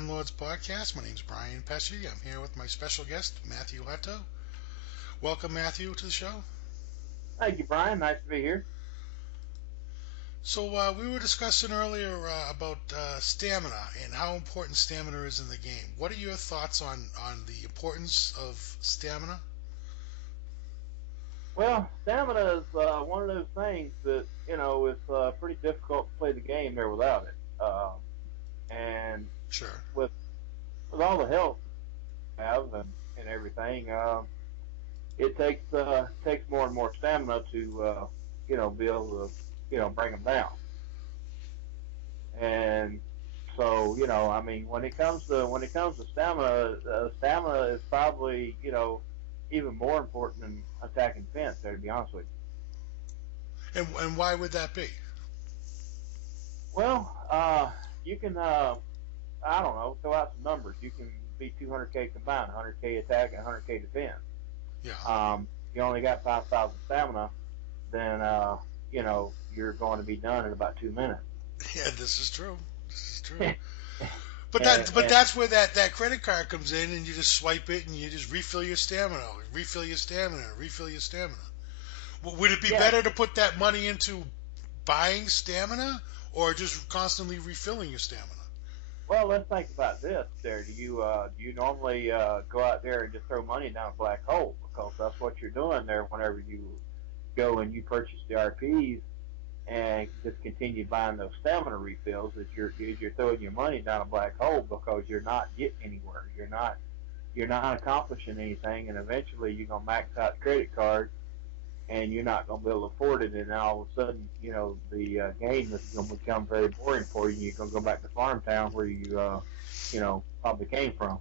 Time Lords podcast. My name's Brian Pesci. I'm here with my special guest, Matthew Hutto. Welcome, Matthew, to the show. Thank you, Brian. Nice to be here. So, we were discussing earlier about stamina and how important stamina is in the game. What are your thoughts on the importance of stamina? Well, stamina is one of those things that is pretty difficult to play the game there without it. And Sure. with all the help we have and everything, it takes more and more stamina to be able to bring them down. And so I mean, when it comes to stamina, stamina is probably even more important than attacking defense. There, to be honest with And why would that be? you. Well, you can I don't know, throw out some numbers. You can be 200K combined, 100K attack, and 100K defense. Yeah. You only got 5,000 stamina, then you're going to be done in about 2 minutes. Yeah, this is true. This is true. But And that's where that credit card comes in, and you just swipe it, and you just refill your stamina, refill your stamina, refill your stamina. Would it be yeah, better to put that money into buying stamina, or just constantly refilling your stamina? well, let's think about this. There, do you normally go out there and just throw money down a black hole, because that's what you're doing there whenever you go and you purchase the RPs and just continue buying those stamina refills, is you're throwing your money down a black hole, because you're not getting anywhere. You're not accomplishing anything, and eventually you're gonna max out the credit card, and you're not gonna be able to afford it. And then all of a sudden, the game is gonna become very boring for you. You're gonna go back to farm town where you probably came from.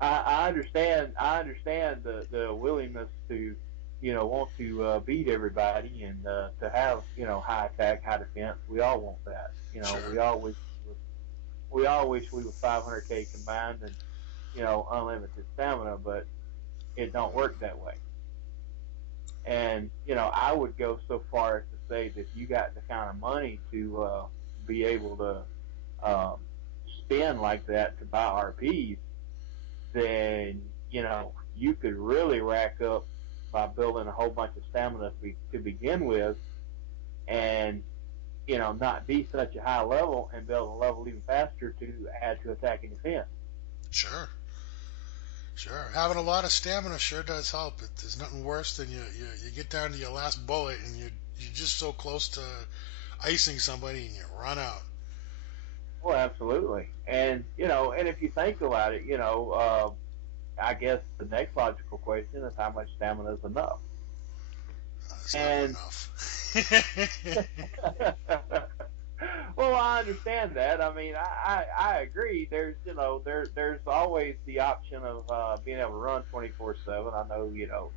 I understand. I understand the willingness to, want to beat everybody, and to have high attack, high defense. We all want that. Sure. We all wish we were 500K combined and unlimited stamina, but it don't work that way. And I would go so far as to say that if you got the kind of money to be able to spend like that to buy RPs, then you could really rack up by building a whole bunch of stamina to begin with, and not be such a high level, and be able to level even faster to add to attack and defense. Sure. Sure. Having a lot of stamina sure does help. There's nothing worse than you get down to your last bullet, and you're just so close to icing somebody, and you run out. Oh, absolutely. And if you think about it, I guess the next logical question is, how much stamina is enough? It's never And enough. well, I understand that. I mean, I agree. There's always the option of being able to run 24/7. I know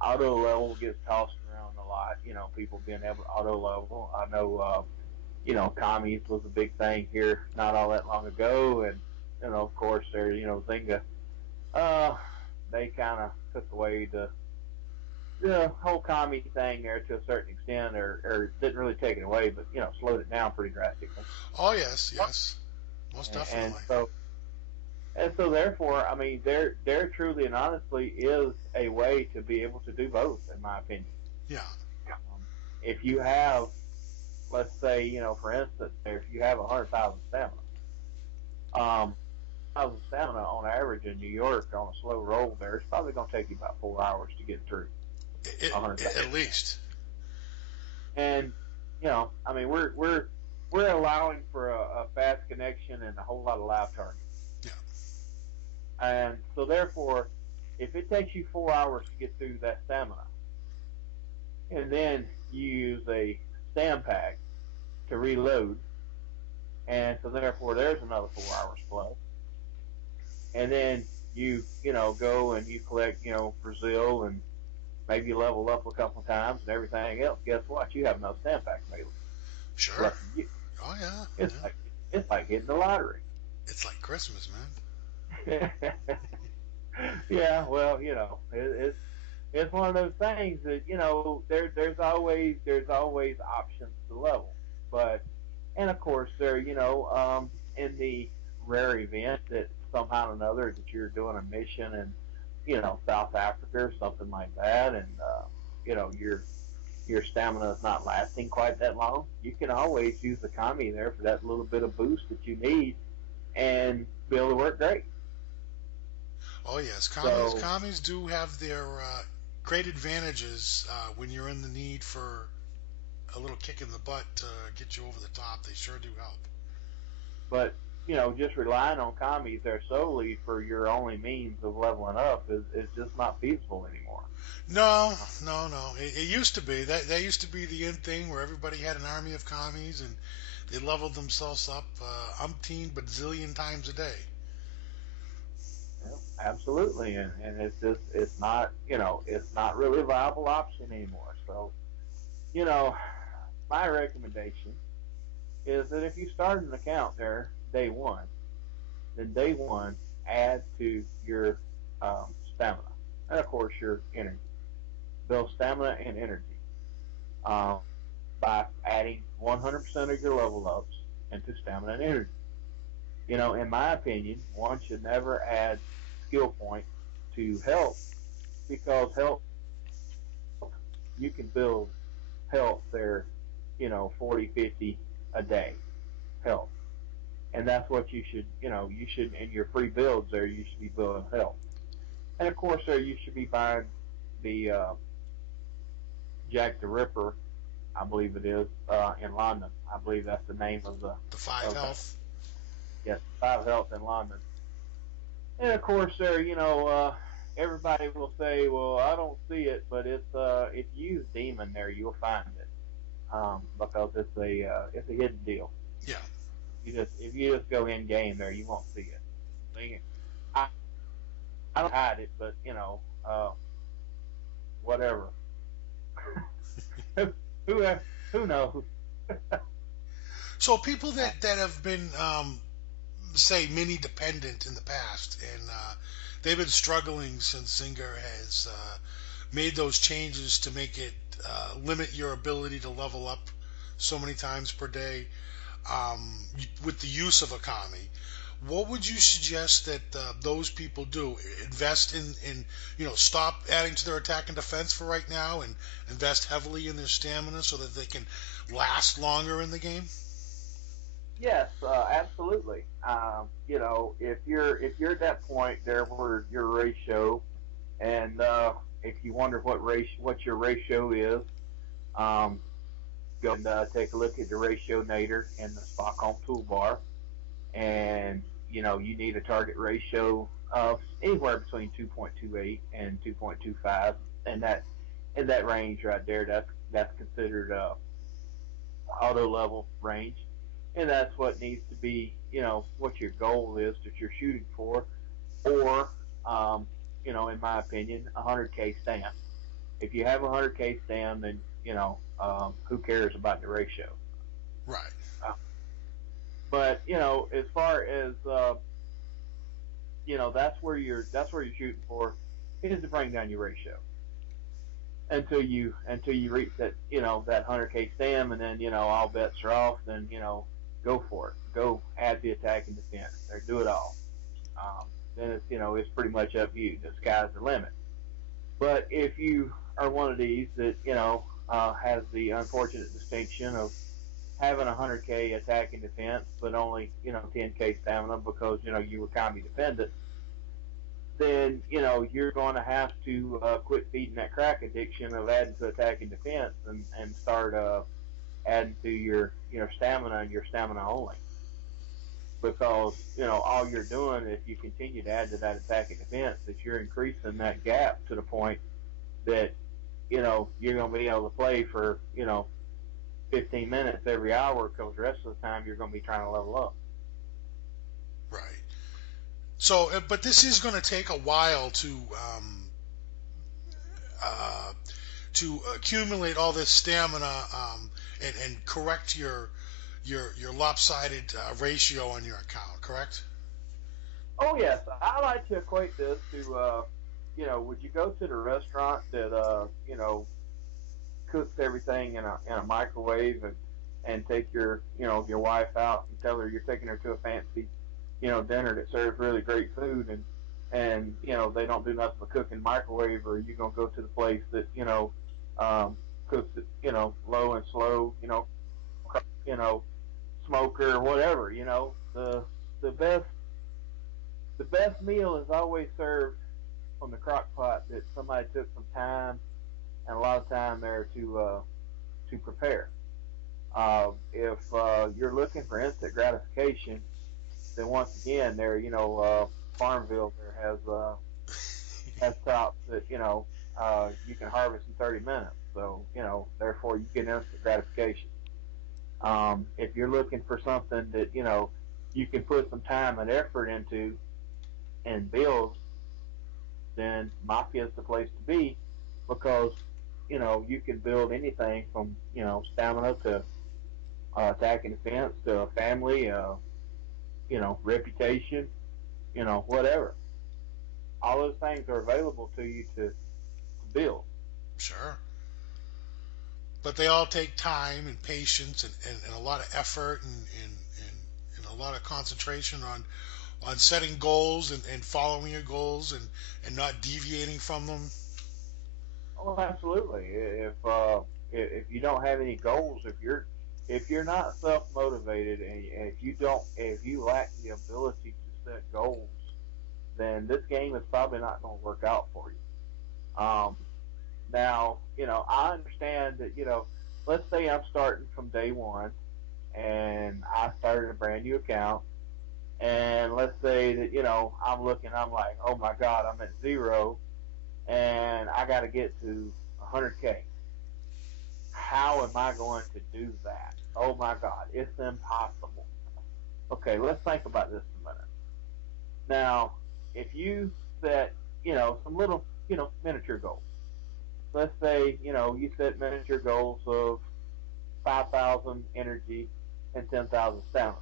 auto level gets tossed around a lot. People being able to auto level. I know commies was a big thing here not all that long ago, and of course there's Zynga. Uh, they kind of took away the whole commie thing there to a certain extent, or didn't really take it away, but slowed it down pretty drastically. Oh yes, yes, most And, and definitely. so and so therefore, I mean, there truly and honestly is a way to be able to do both, in my opinion. Yeah. If you have, let's say, for instance, if you have 100,000 stamina, 1,000 stamina on average in New York on a slow roll there, it's probably going to take you about 4 hours to get through It, 100,000. at least. And I mean, we're allowing for a fast connection and a whole lot of live targets. Yeah. And so therefore, if it takes you 4 hours to get through that stamina, and then you use a stam pack to reload, and so therefore there's another 4 hours plus, and then you go and you collect Brazil, and maybe you level up a couple of times and everything else. Guess what? You have another stamp pack available. Sure. Oh yeah. It's Yeah. like it's like hitting the lottery. It's like Christmas, man. Yeah, well, it's one of those things that there's always options to level. But and of course, there, in the rare event that somehow or another that you're doing a mission in, South Africa or something like that, and your stamina is not lasting quite that long, you can always use the kami there for that little bit of boost that you need and be able to work great. Oh yes, So, commies do have their great advantages when you're in the need for a little kick in the butt to get you over the top. They sure do help. but just relying on commies there solely for your only means of leveling up is just not feasible anymore. No, no, no. It used to be that used to be the end thing where everybody had an army of commies and they leveled themselves up umpteen bazillion times a day. Yeah, absolutely, and it's not really a viable option anymore. So, you know, my recommendation is that if you start an account there day one, then day one add to your stamina, and of course your energy. Build stamina and energy um, by adding 100% of your level ups into stamina and energy. In my opinion, one should never add skill points to health because health, you can build health there, 40, 50 a day health. And that's what you should, in your free builds there, you should be building health. And of course, there you should be buying the Jack the Ripper, I believe it is, in London. I believe that's the name The five of the, health. yes, 5 health in London. And of course, there, everybody will say, "Well, I don't see it," but if you use Demon there, you'll find it because it's a hidden deal. Yeah. If you just go in game there, you won't see it. I, I don't hide it, but whatever. who who knows? So people that have been say mini dependent in the past and they've been struggling since Zinger has made those changes to make it limit your ability to level up so many times per day um, with the use of a kami. What would you suggest that those people do? Invest in stop adding to their attack and defense for right now, and invest heavily in their stamina so that they can last longer in the game. Yes, absolutely. If you're at that point there where your ratio, and if you wonder what your ratio is, um, go and take a look at the ratio nadir in the Stockholm toolbar, and you need a target ratio of anywhere between 2.28 and 2.25, and that in that range right there, that's considered auto level range, and that's what needs to be, what your goal is that you're shooting for, or in my opinion, 100K stam. If you have 100K stam, then who cares about the ratio? Right. Uh, but as far as that's where you're shooting for is to bring down your ratio until you reach that 100K stam, and then all bets are off. Then go for it. Go add the attack and defense, or do it all. Um, then it's pretty much up to you. The sky's the limit. But if you are one of these that has the unfortunate distinction of having 100K attack and defense, but only 10K stamina because you were combi dependent, then you're going to have to quit feeding that crack addiction of adding to attack and defense, and start adding to your stamina and your stamina only. Because all you're doing, if you continue to add to that attack and defense, that you're increasing that gap to the point that you're going to be able to play for 15 minutes every hour, because the rest of the time you're going to be trying to level up. Right. So, but this is going to take a while uh, to accumulate all this stamina and correct your lopsided ratio on your account. Correct? Oh yes, I like to equate this to would you go to the restaurant that cooks everything in a microwave, and take your wife out and tell her you're taking her to a fancy, dinner that serves really great food, and they don't do nothing but cook and microwave, or you gonna go to the place that cooks it low and slow, you know smoker or whatever. The best meal is always served from the crock pot that somebody took some time and a lot of time there to prepare. If you're looking for instant gratification, then once again, Farmville there has crops that you can harvest in 30 minutes. So therefore you get instant gratification. If you're looking for something that you can put some time and effort into and build, then Mafia is the place to be because you can build anything from stamina to attack and defense to a family, reputation, whatever. All those things are available to you to build. Sure. But they all take time and patience and a lot of effort and a lot of concentration on setting goals and following your goals and not deviating from them. Oh, absolutely. If you don't have any goals, if you're not self motivated, and if you lack the ability to set goals, then this game is probably not going to work out for you. Now, I understand that let's say I'm starting from day one, and I started a brand new account, and let's say that I'm like, oh my God, I'm at zero, and I got to get to 100K. How am I going to do that? Oh my God, it's impossible. Okay, let's think about this a minute. Now, if you set, some little, miniature goals. Let's say, you set miniature goals of 5,000 energy and 10,000 stamina.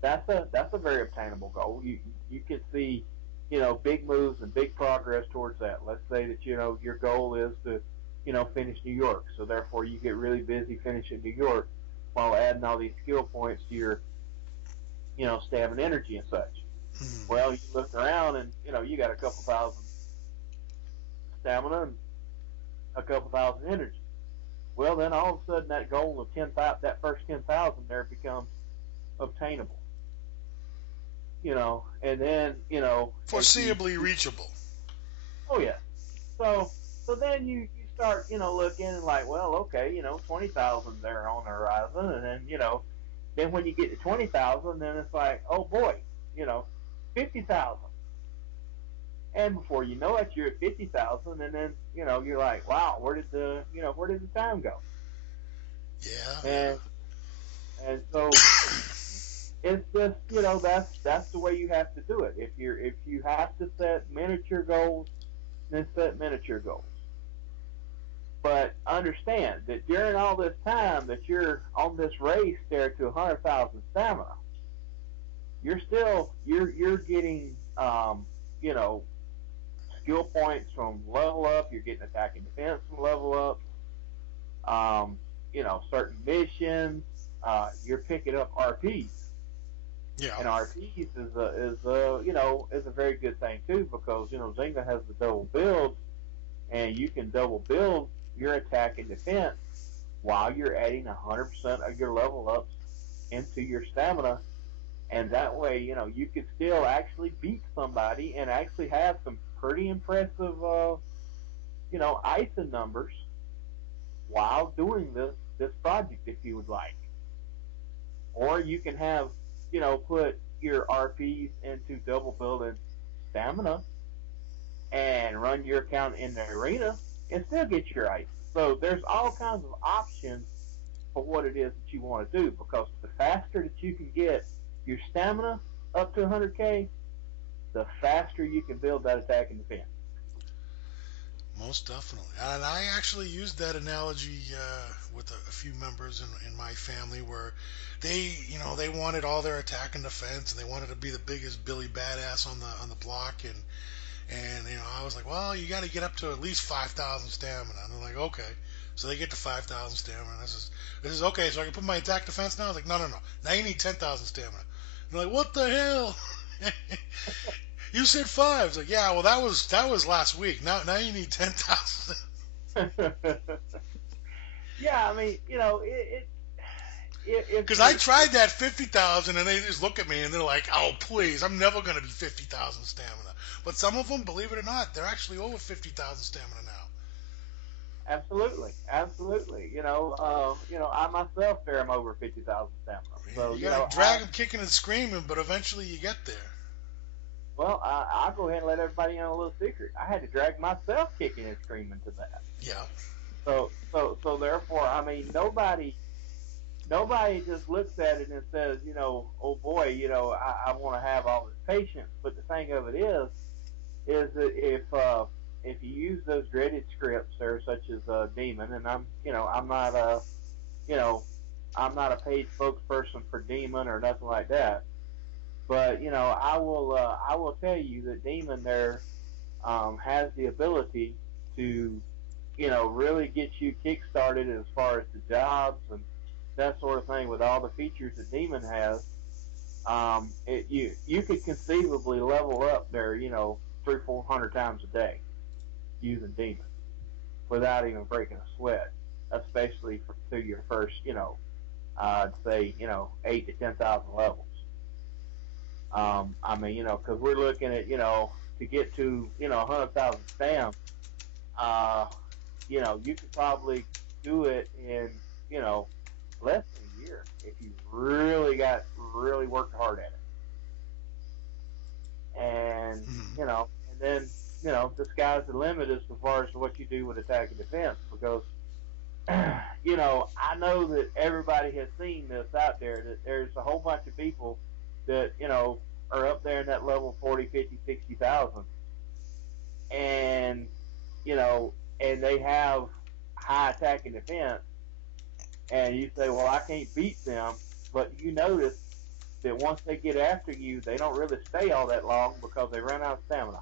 That's a very obtainable goal. You can see, big moves and big progress towards that. Let's say that your goal is to finish New York, so therefore you get really busy finishing New York while adding all these skill points to your stamina, energy, and such. Hmm. Well, you look around and you got a couple thousand stamina and a couple thousand energy. Well, then all of a sudden that goal of 10,000, that first 10,000 there becomes obtainable. And then as you Foreseeably reachable. oh yeah, so then you start looking and like, well, okay, 20,000 there on the horizon, and then when you get to 20,000, then it's like, oh boy, you know 50,000, and before you know it, you're at 50,000, and then you're like, wow, where did the time go? Yeah, And yeah. and so it's just that's the way you have to do it. If you have to set miniature goals, then set miniature goals. But understand that during all this time that you're on this race there to 100,000 stamina, you're getting you know skill points from level up. You're getting attack and defense from level up. Certain missions. You're picking up RPs, Yeah. and RPs is a very good thing too because Zynga has the double builds, and you can double build your attack and defense while you're adding 100% of your level ups into your stamina, and that way you can still actually beat somebody and actually have some pretty impressive ISO numbers while doing this project if you would like. Or you can have put your RPs into double builded stamina and run your account in the arena and still get your ISO. So there's all kinds of options for what it is that you want to do because the faster that you can get your stamina up to 100K, the faster you can build that attack and defense. Most definitely. And I actually used that analogy with a few members in my family where they wanted all their attack and defense and they wanted to be the biggest Billy badass on the block and I was like, well, you got to get up to at least 5,000 stamina. And they're like, okay. So they get to 5,000 stamina. This is okay. So I can put my attack defense now. I was like, no, no, no. Now you need 10,000 stamina. And they're like, what the hell? You said five. It's like, yeah, well that was last week. Now you need 10,000. Yeah, I mean, if Because I tried that 50,000 and they just look at me and they're like, oh please, I'm never gonna be 50,000 stamina. But some of them, believe it or not, they're actually over 50,000 stamina now. absolutely, absolutely. I myself there am over 50,000 stamina. So You gotta drag them kicking and screaming, but eventually you get there. I'll go ahead and let everybody in a little secret. I had to drag myself kicking and screaming to that. Yeah. So therefore, I mean, nobody just looks at it and says, oh boy, I want to have all this patience. But the thing of it is that if you use those dreaded scripts there, such as Demon, and I'm not you know, I'm not a paid spokesperson for Demon or nothing like that. But I will tell you that Demon there has the ability to really get you kick started as far as the jobs and that sort of thing with all the features that Demon has. You could conceivably level up there, 300-400 times a day using Demon without even breaking a sweat, especially through your first, I'd say, 8 to 10,000 levels. I mean, because we're looking at, to get to, 100,000 stamp, you could probably do it in, less than a year if you really worked hard at it. And, and then, the sky's the limit as far as what you do with attack and defense because, I know that everybody has seen this out there, that there's a whole bunch of people that, are up there in that level 40, 50, 60,000. And, and they have high attack and defense. And you say, well, I can't beat them. But you notice that once they get after you, they don't really stay all that long because they run out of stamina.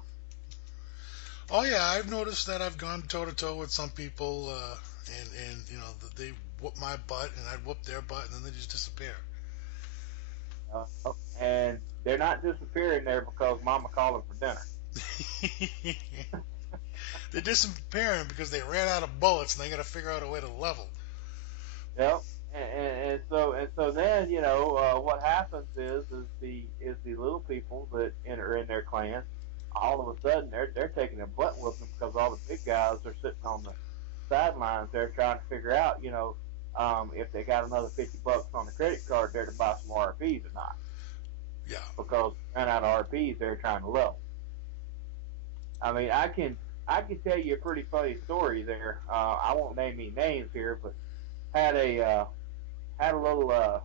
Oh yeah, I've noticed that I've gone toe to toe with some people, and they whoop my butt, and I whoop their butt, and then they just disappear. And they're not disappearing there because Mama called them for dinner. They're disappearing because they ran out of bullets, and they got to figure out a way to level. Yep. And so then what happens is the little people that are in their clan, all of a sudden they're taking a butt whooping because all the big guys are sitting on the sidelines. They're trying to figure out if they got another $50 on the credit card there to buy some RPs or not. Yeah. Because they ran out of RPs, they're trying to level. I mean, I can tell you a pretty funny story there. I won't name any names here, but had a little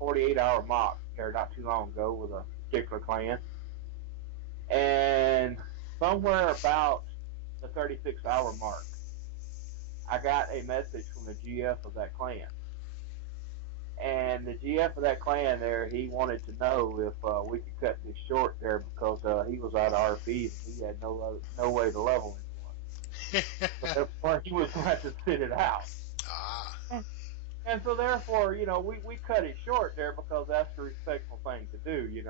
48-hour mock there not too long ago with a particular clan, and somewhere about the 36-hour mark, I got a message from the GF of that clan. And the GF of that clan there, he wanted to know if we could cut this short there because he was out of RPs and he had no way to level anymore. So therefore, he was going to have to sit it out. And so therefore, we cut it short there because that's the respectful thing to do. You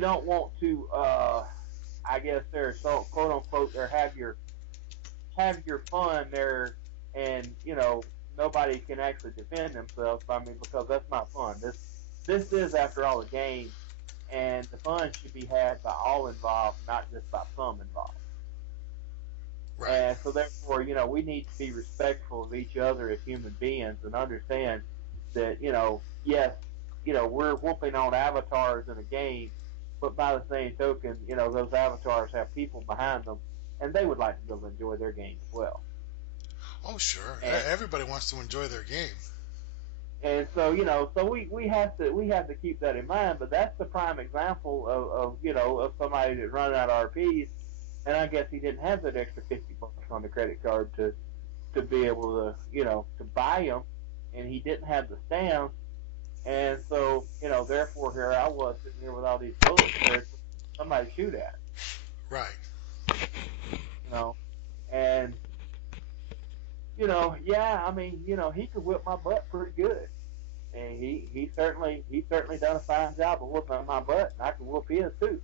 don't want to, I guess there, so quote unquote, there have your fun there, and nobody can actually defend themselves. I mean, because that's not fun. This is, after all, a game, and the fun should be had by all involved, not just by some involved. Right. And so therefore, we need to be respectful of each other as human beings and understand that, yes, we're whooping on avatars in a game, but by the same token, those avatars have people behind them, and they would like to be able to enjoy their game as well. Oh, sure. Everybody wants to enjoy their game. And so, so we have to keep that in mind. But that's the prime example of somebody that's running out of RPs, and I guess he didn't have that extra $50 on the credit card to be able to to buy them, and he didn't have the stamps, and so therefore here I was sitting here with all these bullets there, somebody shoot at. Right. And Yeah, I mean, he could whip my butt pretty good, and he certainly done a fine job of whooping my butt, and I could whoop his too.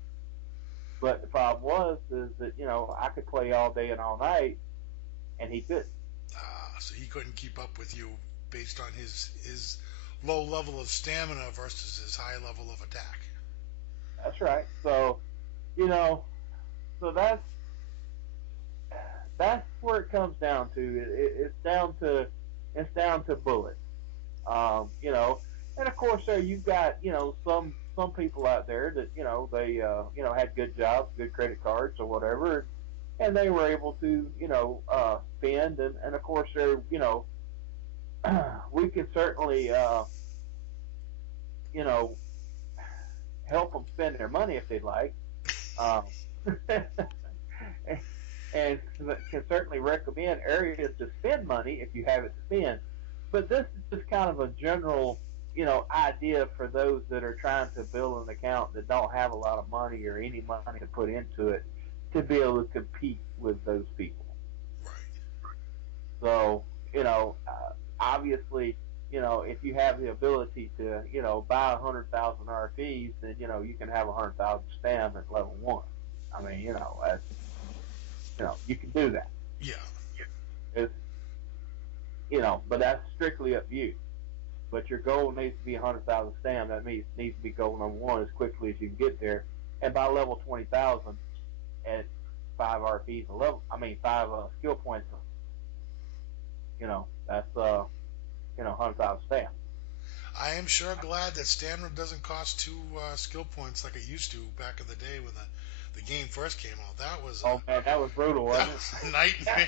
But the problem is that I could play all day and all night, and he couldn't. So he couldn't keep up with you based on his low level of stamina versus his high level of attack. That's right. So you know, so that's where it comes down to. It's down to bullets. And of course there you've got some people out there that they had good jobs, good credit cards or whatever, and they were able to spend, and of course they're we can certainly you know help them spend their money if they'd like. Um, and can certainly recommend areas to spend money if you have it to spend. But this is just kind of a general, idea for those that are trying to build an account that don't have a lot of money or any money to put into it to be able to compete with those people. Right. So, obviously, if you have the ability to, buy 100,000 RPs, then you can have 100,000 stam at level one. I mean, that's you can do that. Yeah. It's, but that's strictly up to you. But your goal needs to be 100,000 stam. That means needs to be goal number one as quickly as you can get there. And by level 20,000 at 5 RPs a level, I mean 5 skill points. That's 100,000 stam. I am sure glad that stamina doesn't cost 2 skill points like it used to back in the day when the game first came out. That was Oh man, that was brutal, that wasn't was a nightmare.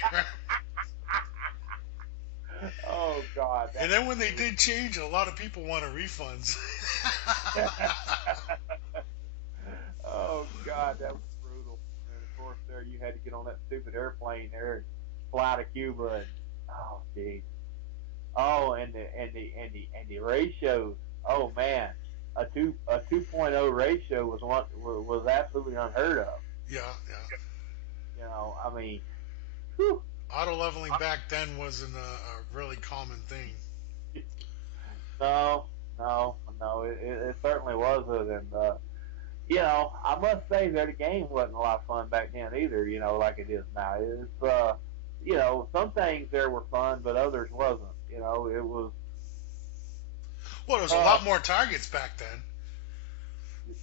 it? Oh god. And then when they did change it, a lot of people wanted refunds. Oh god, that was brutal. And of course, there you had to get on that stupid airplane there and fly to Cuba, and oh geez. Oh, and the ratios. Oh man, a 2.0 ratio was absolutely unheard of. Yeah, yeah. I mean, whew, Auto leveling back then wasn't a really common thing. no, no, it certainly wasn't, and I must say that the game wasn't a lot of fun back then either. Like it is now. It's some things there were fun, but others wasn't. It was. Well, there was a Uh, lot more targets back then.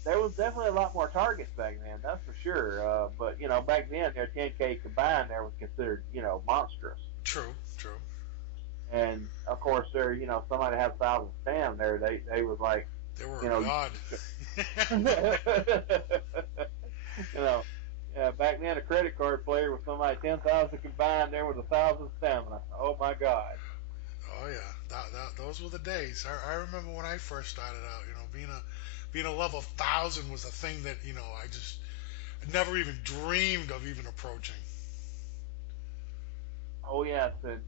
there was definitely a lot more targets back then. That's for sure. But back then their 10K combined there was considered monstrous. True, true. And of course, there somebody had 1,000 stam there. They was like They were you a know god. you know back then a credit card player with somebody 10,000 combined there with 1,000 stamina. Oh my God. Oh yeah, those were the days. I remember when I first started out. Being a level 1,000 was a thing that I just never even dreamed of even approaching. Oh yes, and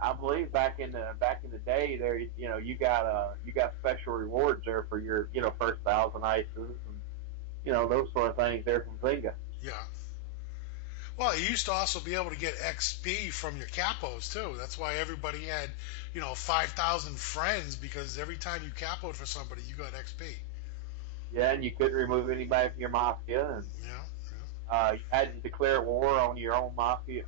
I believe back in the day there you got special rewards there for your first 1,000 ices and those sort of things there from Zynga. Yeah. Well, you used to also be able to get XP from your capos too. That's why everybody had 5,000 friends because every time you capoed for somebody, you got XP. Yeah, and you couldn't remove anybody from your mafia, and Yeah. you had to declare war on your own mafia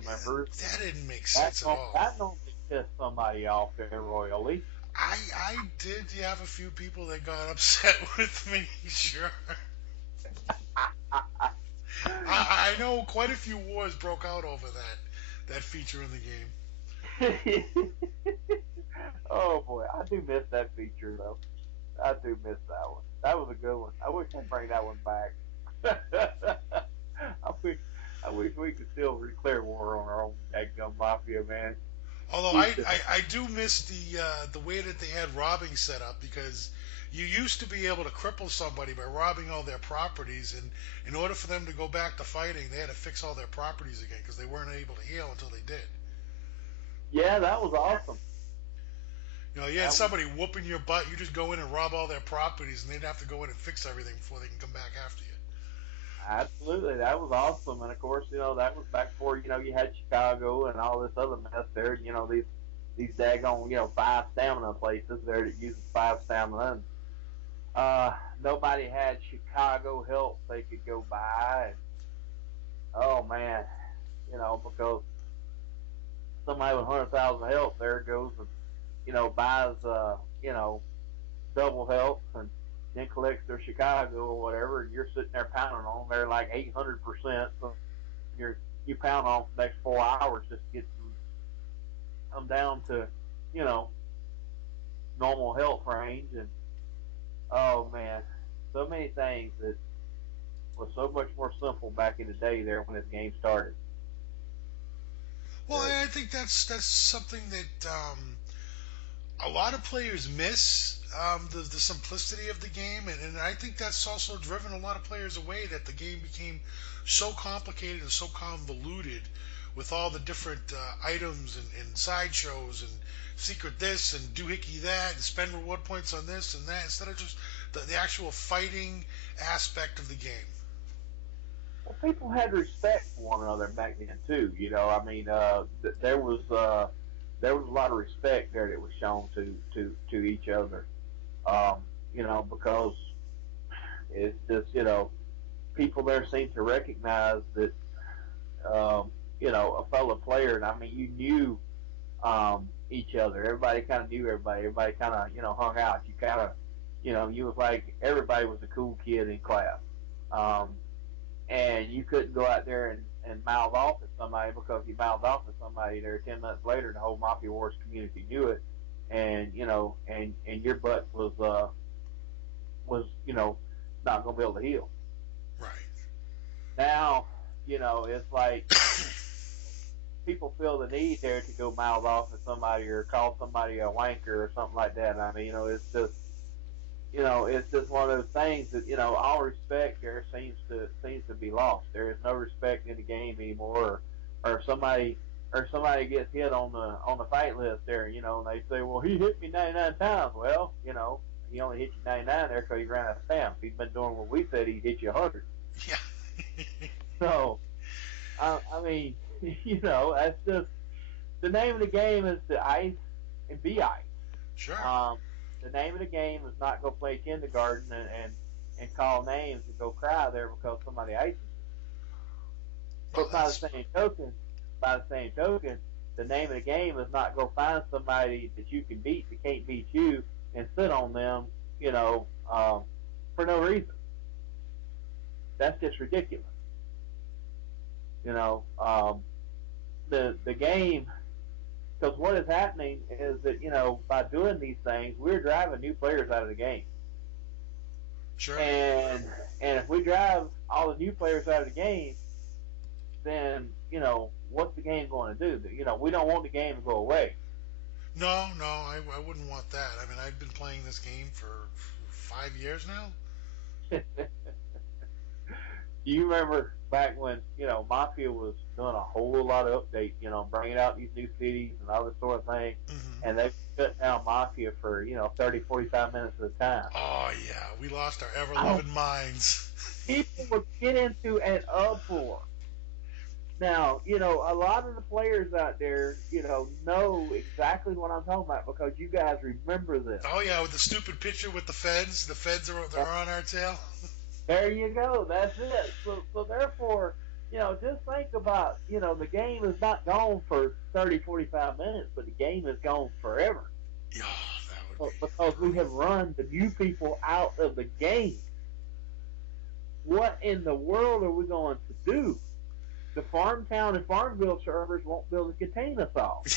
members. That didn't make That sense at don't all. that don't piss somebody off there royally. I did have a few people that got upset with me. Sure. I know quite a few wars broke out over that feature in the game. Oh boy, I do miss that feature though. I do miss that one. That was a good one. I wish I'd bring that one back. I wish I wish we could still declare war on our own daggum mafia, man. Although We I, should. I, I do miss the way that they had robbing set up because you used to be able to cripple somebody by robbing all their properties, and in order for them to go back to fighting, they had to fix all their properties again because they weren't able to heal until they did. Yeah, that was awesome. You had That was, somebody whooping your butt, you just go in and rob all their properties, and they'd have to go in and fix everything before they can come back after you. Absolutely, that was awesome. And of course, that was back before you had Chicago and all this other mess there. These daggone 5 stamina places there that uses 5 stamina. And, nobody had Chicago help they could go buy. And oh man, because somebody with 100,000 help there goes and buys double help and then collects their Chicago or whatever, and you're sitting there pounding on them. They're like 800%. So you pound on for the next 4 hours just to get them down to you know normal health range. And oh man, so many things that was so much more simple back in the day there when this game started. Well, That I think that's something that a lot of players miss, the simplicity of the game, and I think that's also driven a lot of players away. That the game became so complicated and so convoluted with all the different items and sideshows and secret this and doohickey that and spend reward points on this and that instead of just the actual fighting aspect of the game. well, people had respect for one another back then too. I mean, there was a lot of respect there that was shown to each other. Because it's just people there seem to recognize that a fellow player, and I mean you knew each other. Everybody kind of knew everybody. Everybody kind of hung out. You kind of you was like everybody was a cool kid in class. Um, and you couldn't go out there and mouth off at somebody, because you mouthed off at somebody there 10 minutes later, the whole Mafia Wars community knew it, and and your butt was not going to be able to heal. Right. Now it's like people feel the need there to go mouth off at somebody or call somebody a wanker or something like that. I mean, it's just one of those things that all respect there seems to be lost. There is no respect in the game anymore. Or somebody gets hit on the fight list there, and they say, well, he hit me 99 times. Well, he only hit you 99 there because he ran out of stamps. He's been doing what we said, he'd hit you 100. Yeah. So I mean, that's just the name of the game is to ice and be ice. Sure. The name of the game is not go play kindergarten and call names and go cry there because somebody ices you. Well, But that's by the same token, the name of the game is not go find somebody that you can beat that can't beat you and sit on them, for no reason. That's just ridiculous. You know, the game, because what is happening is that by doing these things, we're driving new players out of the game. sure. And if we drive all the new players out of the game, then what's the game going to do? We don't want the game to go away. No, no, I wouldn't want that. I mean, I've been playing this game for 5 years now. Do you remember back when Mafia was doing a whole lot of updates, bringing out these new cities and all this sort of thing, Hmm. and they shut down Mafia for 30, 45 minutes at a time. Oh yeah, we lost our ever Oh, loving minds. people would get into an uproar. Now, a lot of the players out there, know exactly what I'm talking about because you guys remember this. Oh yeah, with the stupid picture with the feds. The feds are they're on our tail. There you go. That's it. So therefore, just think about, the game is not gone for 30, 45 minutes, but the game is gone forever. Yeah, that would Because we have run the new people out of the game. What in the world are we going to do? The Farmtown and Farmville servers won't be able to contain us all. be.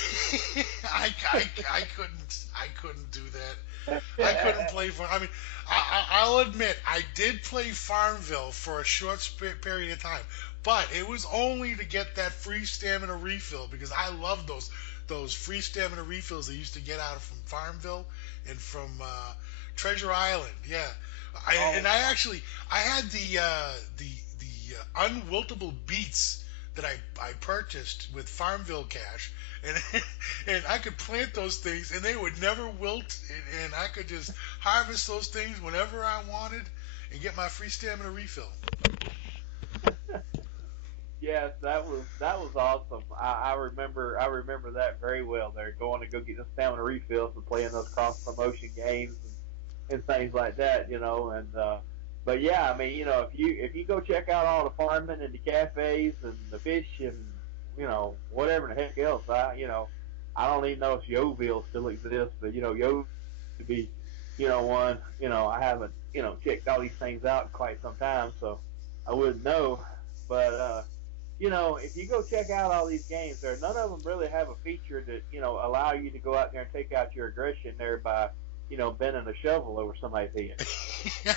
I couldn't do that. I couldn't play for. I mean, I'll admit I did play Farmville for a short period of time, but it was only to get that free stamina refill because I love those free stamina refills they used to get out of from Farmville and from Treasure Island. Yeah, Oh, and I had the unwiltable beets that I purchased with Farmville cash, and and I could plant those things, and they would never wilt, and I could just harvest those things whenever I wanted, and get my free stamina refill. Yes, that was awesome. I remember that very well. They're going to go get the stamina refills and playing those cross promotion games and things like that, and but yeah, I mean, if you go check out all the farming and the cafes and the fish and whatever the heck else, I don't even know if Yeovil still exists, but Yeovil to be one, I haven't checked all these things out in quite some time, so I wouldn't know, but if you go check out all these games, there none of them really have a feature that allow you to go out there and take out your aggression there by bending a shovel over somebody's head.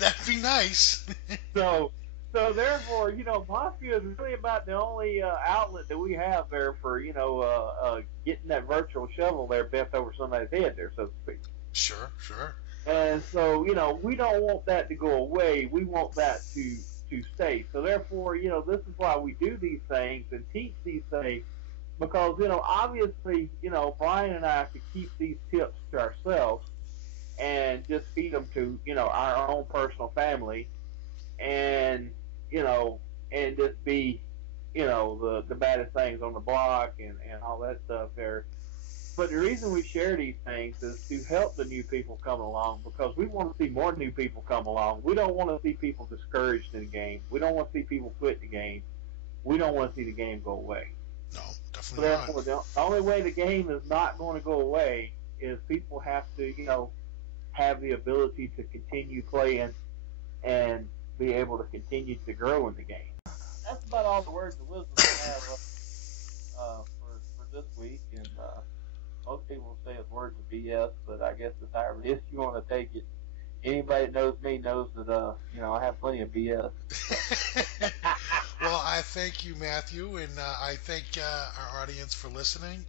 That'd be nice. So, so therefore, Mafia is really about the only outlet that we have there for getting that virtual shovel there bent over somebody's head there, so to speak. Sure, sure. And so, we don't want that to go away. We want that to stay. So therefore, this is why we do these things and teach these things because, obviously, Brian and I could keep these tips to ourselves and just feed them to, our own personal family and, you know, and just be, the baddest things on the block and all that stuff there. But the reason we share these things is to help the new people come along because we want to see more new people come along. We don't want to see people discouraged in the game. We don't want to see people quit the game. We don't want to see the game go away. No, So definitely not. therefore, the only way the game is not going to go away is people have to, have the ability to continue playing and be able to continue to grow in the game. That's about all the words of wisdom I have for this week. And most people say it's words of BS, but I guess it's however it is you want to take it. Anybody that knows me knows that I have plenty of BS. Well, I thank you, Matthew, and I thank our audience for listening.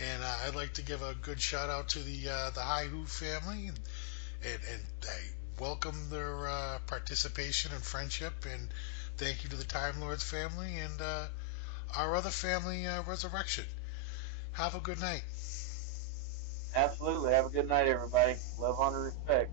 And I'd like to give a good shout out to the Hi Who family, and I welcome their participation and friendship. And thank you to the Time Lords family and our other family, Resurrection. Have a good night. Absolutely. Have a good night, everybody. Love, honor, respect.